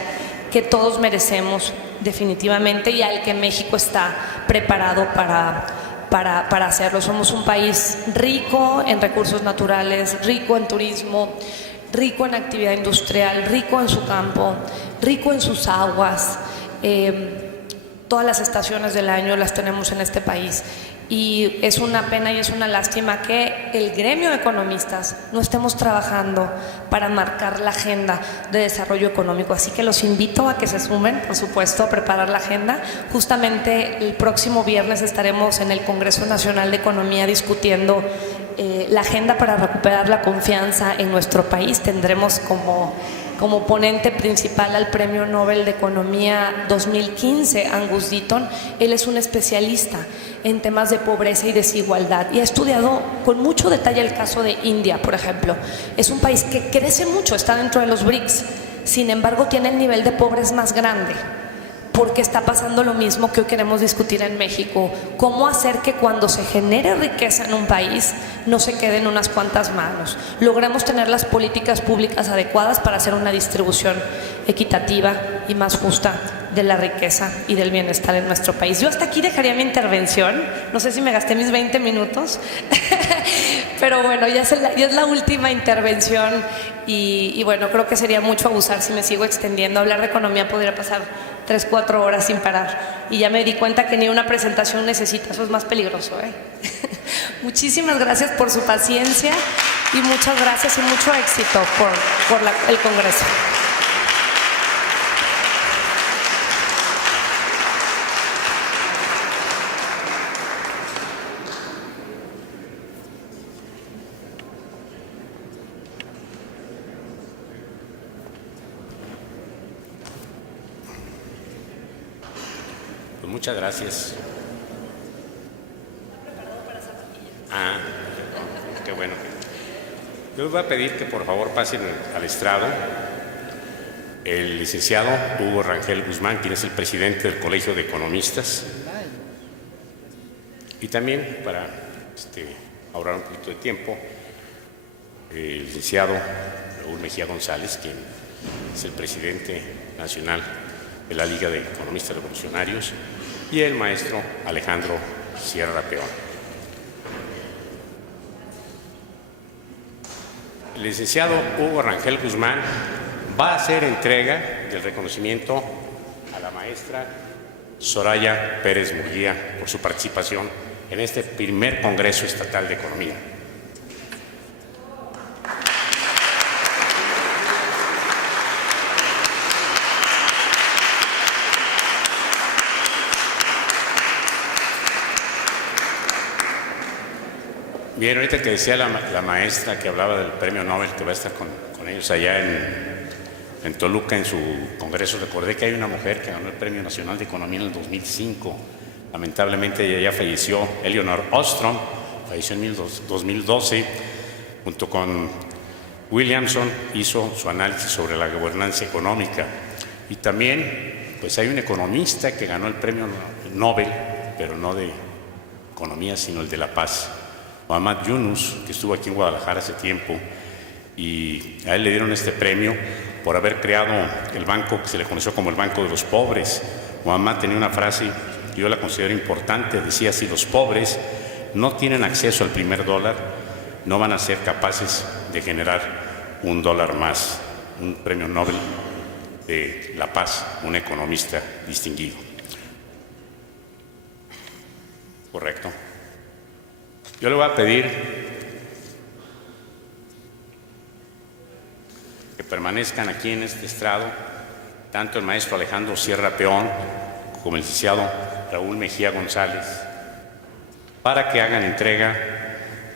que todos merecemos definitivamente y al que México está preparado para hacerlo. Somos un país rico en recursos naturales, rico en turismo, rico en actividad industrial, rico en su campo, rico en sus aguas. Todas las estaciones del año las tenemos en este país Y es una pena y es una lástima que el gremio de economistas no estemos trabajando para marcar la agenda de desarrollo económico. Así que los invito a que se sumen, por supuesto, a preparar la agenda. Justamente el próximo viernes estaremos en el Congreso Nacional de Economía discutiendo la agenda para recuperar la confianza en nuestro país. Tendremos como ponente principal al Premio Nobel de Economía 2015, Angus Deaton. Él es un especialista en temas de pobreza y desigualdad y ha estudiado con mucho detalle el caso de India, por ejemplo. Es un país que crece mucho, está dentro de los BRICS, sin embargo tiene el nivel de pobres más grande, porque está pasando lo mismo que hoy queremos discutir en México. Cómo hacer que cuando se genere riqueza en un país no se quede en unas cuantas manos. Logremos tener las políticas públicas adecuadas para hacer una distribución equitativa y más justa de la riqueza y del bienestar en nuestro país. Yo hasta aquí dejaría mi intervención. No sé si me gasté mis 20 minutos, pero bueno, ya es la última intervención y bueno, creo que sería mucho abusar si me sigo extendiendo. Hablar de economía podría pasar 3-4 horas sin parar y ya me di cuenta que ni una presentación necesita, eso es más peligroso, ¿eh? Muchísimas gracias por su paciencia y muchas gracias y mucho éxito por el Congreso. Pues muchas gracias. Qué bueno. Yo les voy a pedir que por favor pasen al estrado el licenciado Hugo Rangel Guzmán, quien es el presidente del Colegio de Economistas. Y también, para ahorrar un poquito de tiempo, el licenciado Raúl Mejía González, quien es el presidente nacional de la Liga de Economistas Revolucionarios, y el maestro Alejandro Sierra Peón. El licenciado Hugo Rangel Guzmán va a hacer entrega del reconocimiento a la maestra Soraya Pérez Murguía por su participación en este primer Congreso Estatal de Economía. Bien, ahorita que decía la maestra que hablaba del premio Nobel, que va a estar con ellos allá en Toluca en su congreso, recordé que hay una mujer que ganó el Premio Nacional de Economía en el 2005. Lamentablemente ella ya falleció, Eleanor Ostrom, falleció en 2012, junto con Williamson, hizo su análisis sobre la gobernanza económica. Y también, pues hay un economista que ganó el Premio Nobel, pero no de Economía, sino el de la Paz, Muhammad Yunus, que estuvo aquí en Guadalajara hace tiempo, y a él le dieron este premio por haber creado el banco que se le conoció como el Banco de los Pobres. Muhammad tenía una frase, yo la considero importante, decía: si los pobres no tienen acceso al primer dólar, no van a ser capaces de generar un dólar más. Un premio Nobel de la Paz, un economista distinguido. Correcto. Yo le voy a pedir que permanezcan aquí en este estrado tanto el maestro Alejandro Sierra Peón como el licenciado Raúl Mejía González para que hagan entrega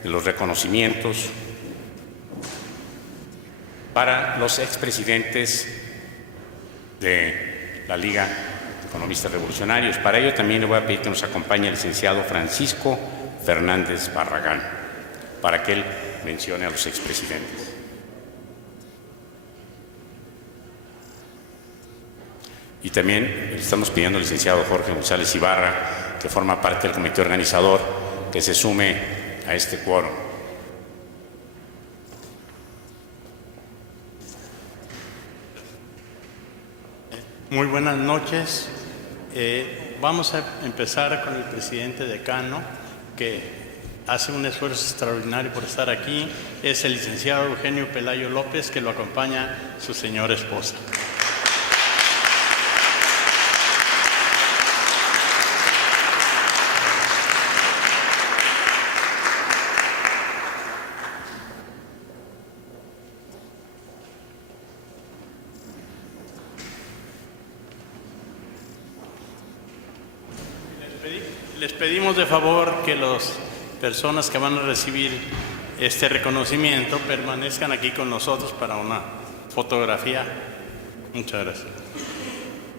de los reconocimientos para los expresidentes de la Liga de Economistas Revolucionarios. Para ello también le voy a pedir que nos acompañe el licenciado Francisco Fernández Barragán, para que él mencione a los expresidentes. Y también le estamos pidiendo al licenciado Jorge González Ibarra, que forma parte del comité organizador, que se sume a este quórum. Muy buenas noches. Vamos a empezar con el presidente decano, que hace un esfuerzo extraordinario por estar aquí. Es el licenciado Eugenio Pelayo López, que lo acompaña su señora esposa. pedimos de favor que las personas que van a recibir este reconocimiento permanezcan aquí con nosotros para una fotografía. Muchas gracias.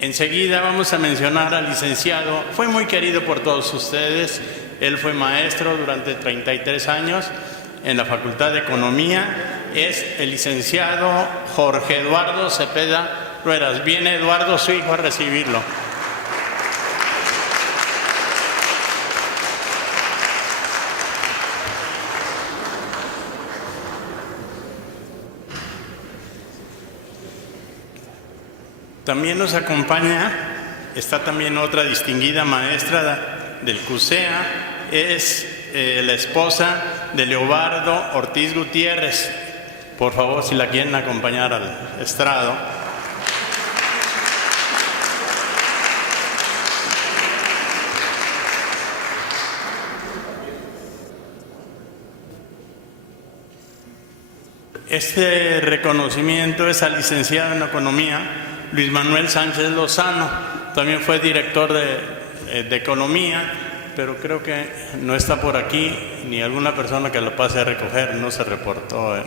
Enseguida vamos a mencionar al licenciado. Fue muy querido por todos ustedes. Él fue maestro durante 33 años en la Facultad de Economía. Es el licenciado Jorge Eduardo Cepeda Ruedas. Viene Eduardo, su hijo, a recibirlo. También nos acompaña, está también otra distinguida maestra del CUSEA, es la esposa de Leobardo Ortiz Gutiérrez. Por favor, si la quieren acompañar al estrado. Este reconocimiento es al licenciado en Economía Luis Manuel Sánchez Lozano. También fue director de Economía, pero creo que no está por aquí, ni alguna persona que lo pase a recoger, no se reportó.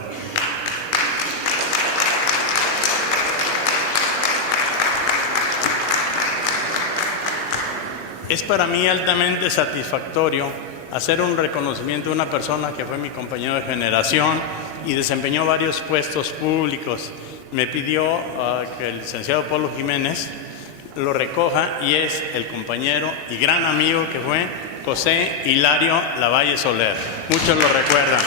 Es para mí altamente satisfactorio hacer un reconocimiento de una persona que fue mi compañero de generación y desempeñó varios puestos públicos. Me pidió que el licenciado Polo Jiménez lo recoja, y es el compañero y gran amigo que fue José Hilario Lavalle Soler. Muchos lo recuerdan.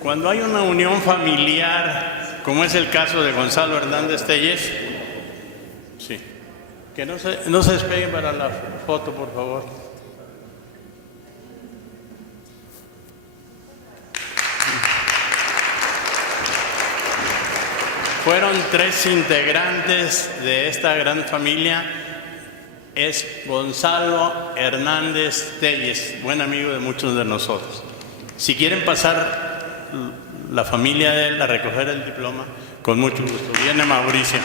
Cuando hay una unión familiar, como es el caso de Gonzalo Hernández Telles, sí, que no se despeguen para la foto, por favor. Fueron 3 integrantes de esta gran familia. Es Gonzalo Hernández Telles, buen amigo de muchos de nosotros. Si quieren pasar la familia de él a recoger el diploma, con mucho gusto. Viene Mauricio.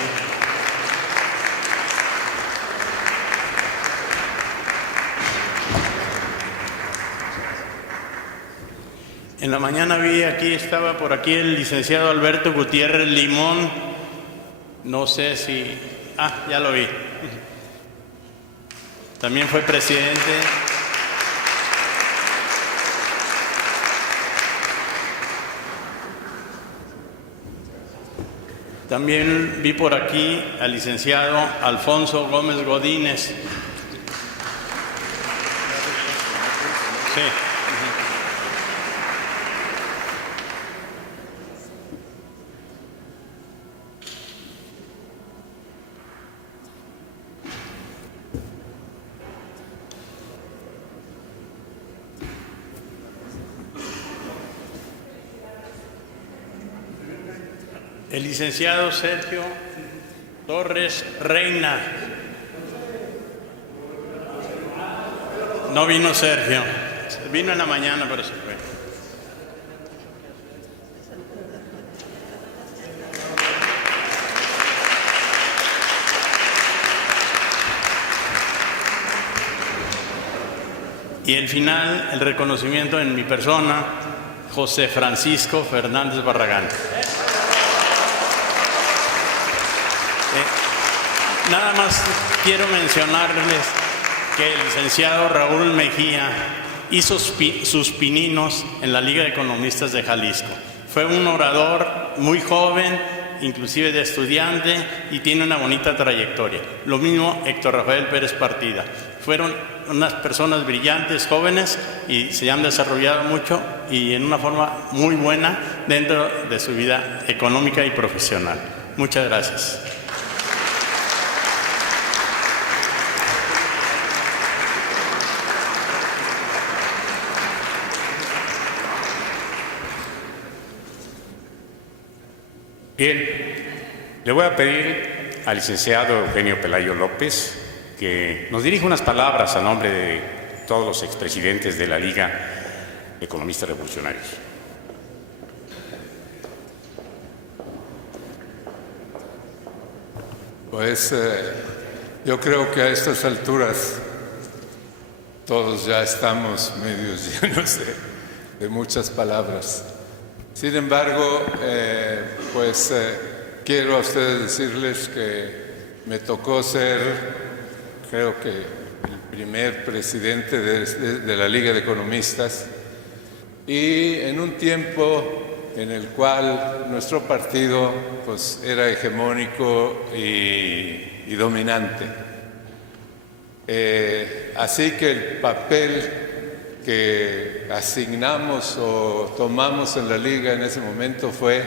En la mañana estaba por aquí el licenciado Alberto Gutiérrez Limón. No sé si... ya lo vi. También fue presidente. También vi por aquí al licenciado Alfonso Gómez Godínez. Sí. El licenciado Sergio Torres Reina. No vino Sergio. Vino en la mañana, pero se fue. Y al final, el reconocimiento en mi persona, José Francisco Fernández Barragán. Nada más quiero mencionarles que el licenciado Raúl Mejía hizo sus pininos en la Liga de Economistas de Jalisco. Fue un orador muy joven, inclusive de estudiante, y tiene una bonita trayectoria. Lo mismo Héctor Rafael Pérez Partida. Fueron unas personas brillantes, jóvenes, y se han desarrollado mucho y en una forma muy buena dentro de su vida económica y profesional. Muchas gracias. Bien, le voy a pedir al licenciado Eugenio Pelayo López que nos dirija unas palabras a nombre de todos los expresidentes de la Liga de Economistas Revolucionarios. Pues yo creo que a estas alturas todos ya estamos medios llenos de muchas palabras. Sin embargo, quiero a ustedes decirles que me tocó ser, creo que el primer presidente de la Liga de Economistas, y en un tiempo en el cual nuestro partido pues era hegemónico y dominante. Así que el papel que asignamos o tomamos en la Liga en ese momento fue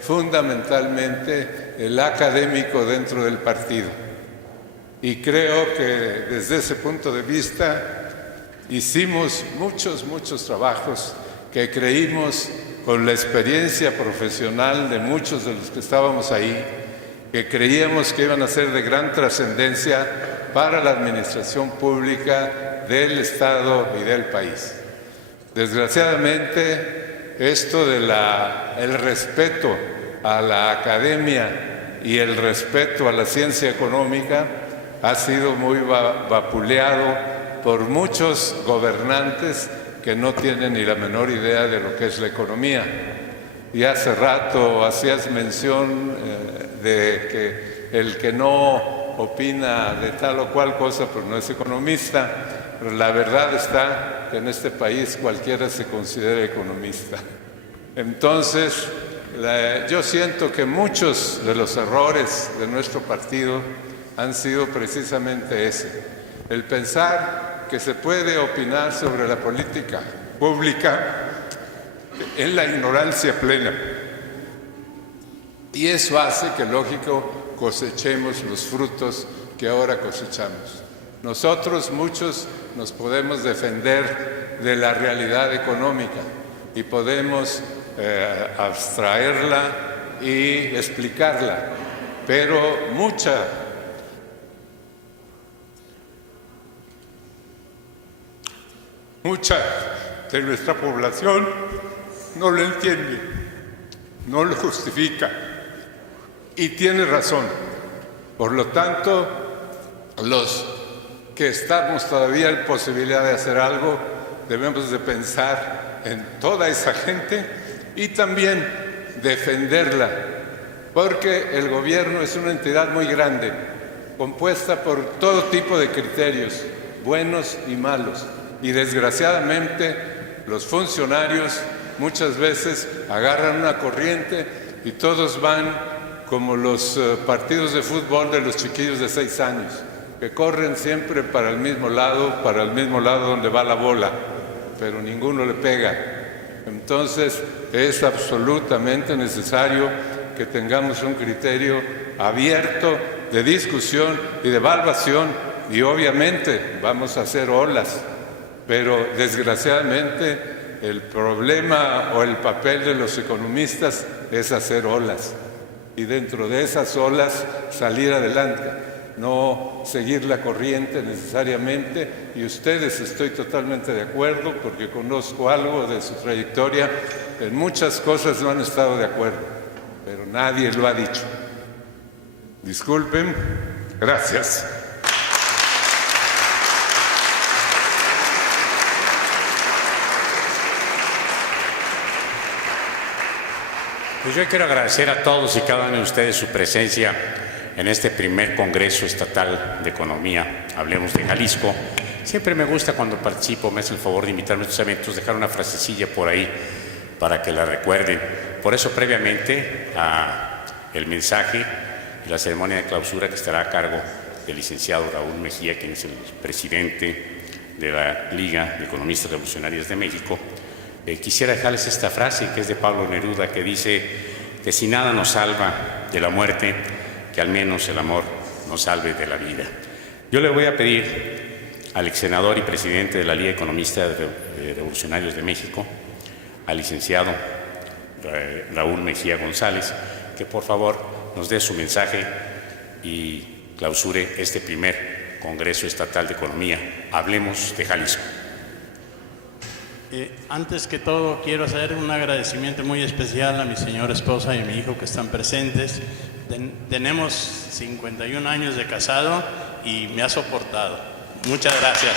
fundamentalmente el académico dentro del partido. Y creo que desde ese punto de vista hicimos muchos trabajos que creímos, con la experiencia profesional de muchos de los que estábamos ahí, que creíamos que iban a ser de gran trascendencia para la administración pública del Estado y del país. Desgraciadamente, esto del respeto a la academia y el respeto a la ciencia económica ha sido muy vapuleado por muchos gobernantes que no tienen ni la menor idea de lo que es la economía. Y hace rato hacías mención de que el que no opina de tal o cual cosa pues no es economista, pero la verdad está que en este país cualquiera se considera economista. Entonces, yo siento que muchos de los errores de nuestro partido han sido precisamente ese, el pensar que se puede opinar sobre la política pública en la ignorancia plena. Y eso hace que, lógico, cosechemos los frutos que ahora cosechamos. Nosotros, muchos, nos podemos defender de la realidad económica y podemos abstraerla y explicarla, pero mucha de nuestra población no lo entiende, no lo justifica y tiene razón. Por lo tanto, los que estamos todavía en posibilidad de hacer algo, debemos de pensar en toda esa gente y también defenderla, porque el gobierno es una entidad muy grande, compuesta por todo tipo de criterios, buenos y malos. Y desgraciadamente los funcionarios muchas veces agarran una corriente y todos van como los partidos de fútbol de los chiquillos de 6 años, que corren siempre para el mismo lado donde va la bola, pero ninguno le pega. Entonces es absolutamente necesario que tengamos un criterio abierto de discusión y de evaluación, y obviamente vamos a hacer olas. Pero desgraciadamente el problema o el papel de los economistas es hacer olas y dentro de esas olas salir adelante, no seguir la corriente necesariamente. Y ustedes, estoy totalmente de acuerdo porque conozco algo de su trayectoria, en muchas cosas no han estado de acuerdo, pero nadie lo ha dicho. Disculpen, gracias. Pues yo quiero agradecer a todos y cada uno de ustedes su presencia en este primer Congreso Estatal de Economía, Hablemos de Jalisco. Siempre me gusta cuando participo, me hace el favor de invitarme a estos eventos, dejar una frasecilla por ahí para que la recuerden. Por eso, previamente el mensaje y la ceremonia de clausura que estará a cargo del licenciado Raúl Mejía, quien es el presidente de la Liga de Economistas Revolucionarios de México, quisiera dejarles esta frase que es de Pablo Neruda, que dice que si nada nos salva de la muerte, que al menos el amor nos salve de la vida. Yo le voy a pedir al ex senador y presidente de la Liga de Economistas Revolucionarios de México, al licenciado Raúl Mejía González, que por favor nos dé su mensaje y clausure este primer Congreso Estatal de Economía. Hablemos de Jalisco. Antes que todo, quiero hacer un agradecimiento muy especial a mi señora esposa y a mi hijo que están presentes. Tenemos 51 años de casado y me ha soportado. Muchas gracias.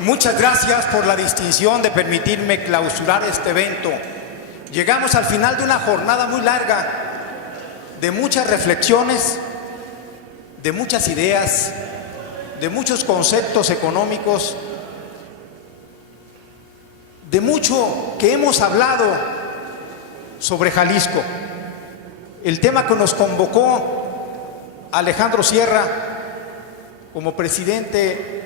Muchas gracias por la distinción de permitirme clausurar este evento. Llegamos al final de una jornada muy larga, de muchas reflexiones, de muchas ideas, de muchos conceptos económicos, de mucho que hemos hablado sobre Jalisco. El tema que nos convocó Alejandro Sierra como presidente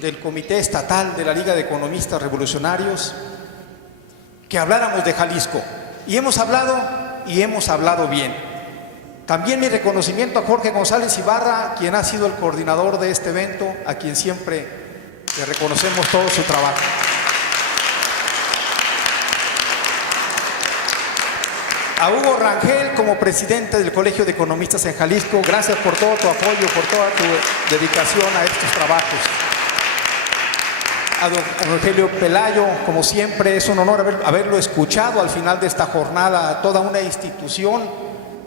del Comité Estatal de la Liga de Economistas Revolucionarios, que habláramos de Jalisco. Y hemos hablado bien. También mi reconocimiento a Jorge González Ibarra, quien ha sido el coordinador de este evento, a quien siempre le reconocemos todo su trabajo. A Hugo Rangel como presidente del Colegio de Economistas en Jalisco, gracias por todo tu apoyo, por toda tu dedicación a estos trabajos. A don Rogelio Pelayo, como siempre, es un honor haberlo escuchado al final de esta jornada, a toda una institución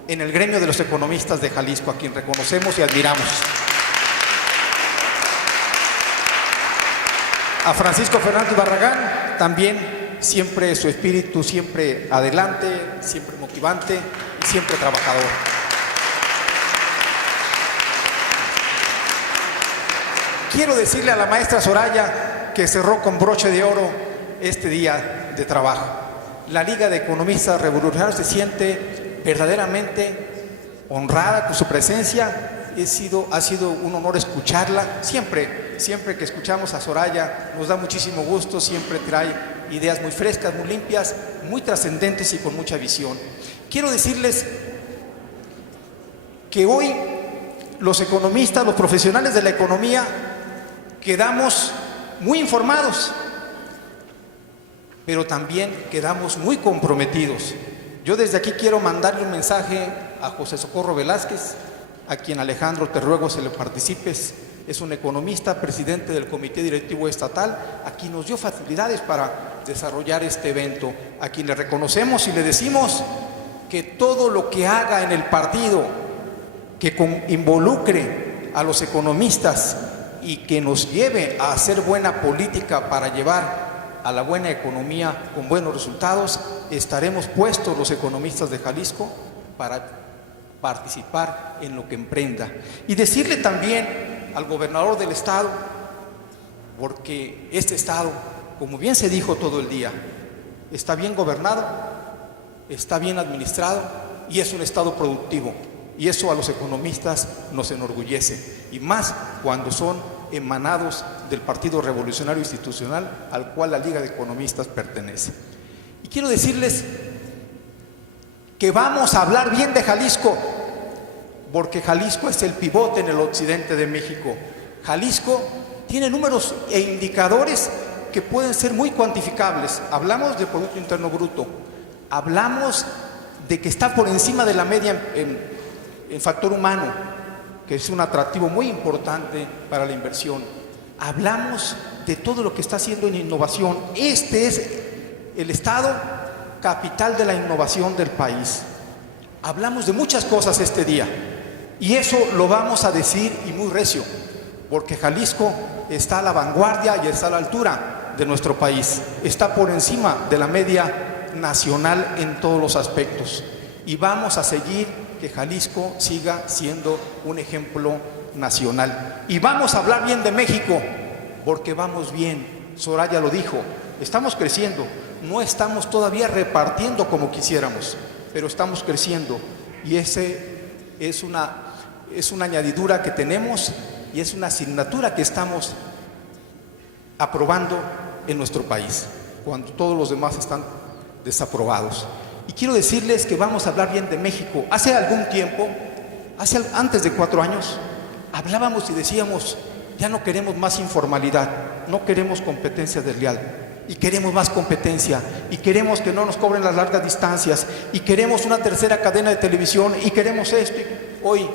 en el gremio de los economistas de Jalisco, a quien reconocemos y admiramos. A Francisco Fernández Barragán, también siempre su espíritu, siempre adelante, siempre motivante y siempre trabajador. Quiero decirle a la maestra Soraya, que cerró con broche de oro este día de trabajo. La Liga de Economistas Revolucionarios se siente verdaderamente honrada con su presencia. Ha sido un honor escucharla. Siempre que escuchamos a Soraya nos da muchísimo gusto, siempre trae ideas muy frescas, muy limpias, muy trascendentes y con mucha visión. Quiero decirles que hoy los economistas, los profesionales de la economía, quedamos muy informados, pero también quedamos muy comprometidos. Yo desde aquí quiero mandarle un mensaje a José Socorro Velázquez, a quien Alejandro te ruego se le participes. Es un economista, presidente del Comité Directivo Estatal, a quien nos dio facilidades para desarrollar este evento, a quien le reconocemos y le decimos que todo lo que haga en el partido que involucre a los economistas y que nos lleve a hacer buena política para llevar a la buena economía con buenos resultados, estaremos puestos los economistas de Jalisco para participar en lo que emprenda. Y decirle también al gobernador del estado, porque este estado, como bien se dijo todo el día, está bien gobernado, está bien administrado y es un estado productivo. Y eso a los economistas nos enorgullece, y más cuando son emanados del Partido Revolucionario Institucional al cual la Liga de Economistas pertenece. Y quiero decirles que vamos a hablar bien de Jalisco, porque Jalisco es el pivote en el occidente de México. Jalisco tiene números e indicadores que pueden ser muy cuantificables. Hablamos de Producto Interno Bruto, hablamos de que está por encima de la media en factor humano, que es un atractivo muy importante para la inversión. Hablamos de todo lo que está haciendo en innovación. Este es el estado capital de la innovación del país. Hablamos de muchas cosas este día y eso lo vamos a decir y muy recio, porque Jalisco está a la vanguardia y está a la altura de nuestro país. Está por encima de la media nacional en todos los aspectos y vamos a seguir que Jalisco siga siendo un ejemplo nacional. Y vamos a hablar bien de México, porque vamos bien. Soraya lo dijo, estamos creciendo, no estamos todavía repartiendo como quisiéramos, pero estamos creciendo. Y ese es una añadidura que tenemos y es una asignatura que estamos aprobando en nuestro país, cuando todos los demás están desaprobados. Y quiero decirles que vamos a hablar bien de México. Hace algún tiempo, antes de 4 años, hablábamos y decíamos, ya no queremos más informalidad, no queremos competencia desleal, y queremos más competencia, y queremos que no nos cobren las largas distancias, y queremos una tercera cadena de televisión, y queremos esto. Hoy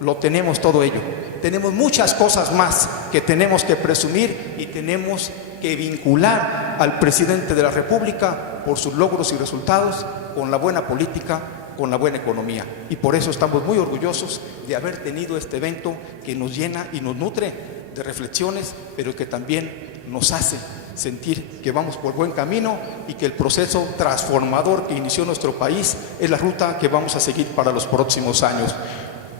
lo tenemos todo ello. Tenemos muchas cosas más que tenemos que presumir y tenemos que vincular al presidente de la República por sus logros y resultados con la buena política, con la buena economía. Y por eso estamos muy orgullosos de haber tenido este evento que nos llena y nos nutre de reflexiones, pero que también nos hace sentir que vamos por buen camino y que el proceso transformador que inició nuestro país es la ruta que vamos a seguir para los próximos años.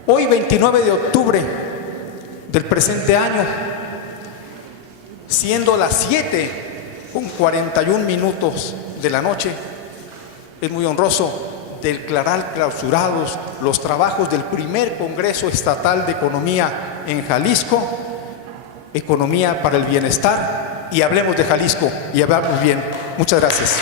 Hoy, 29 de octubre del presente año, siendo las 7:41 de la noche, es muy honroso declarar clausurados los trabajos del primer Congreso Estatal de Economía en Jalisco, Economía para el Bienestar, y hablemos de Jalisco y hablamos bien. Muchas gracias.